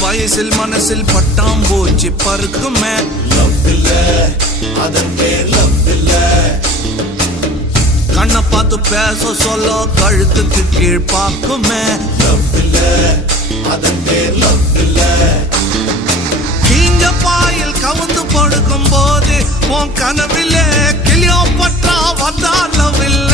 வயசில் மனசில் பட்டாம்பூச்சி பறக்குமே. லவ் இல்ல அதன் பேர் லவ் இல்ல. கண்ணை பார்த்து பேச சொல்ல கழுத்துக்கு கீழ் பார்க்குமே. லவ் இல்ல அதன் பேர் லவ் இல்ல. கீஞ்ச பாயில் கவுந்து படுக்கும் போது உன் கனவிலே கிளியோ பற்றா வந்தா லவ் இல்ல.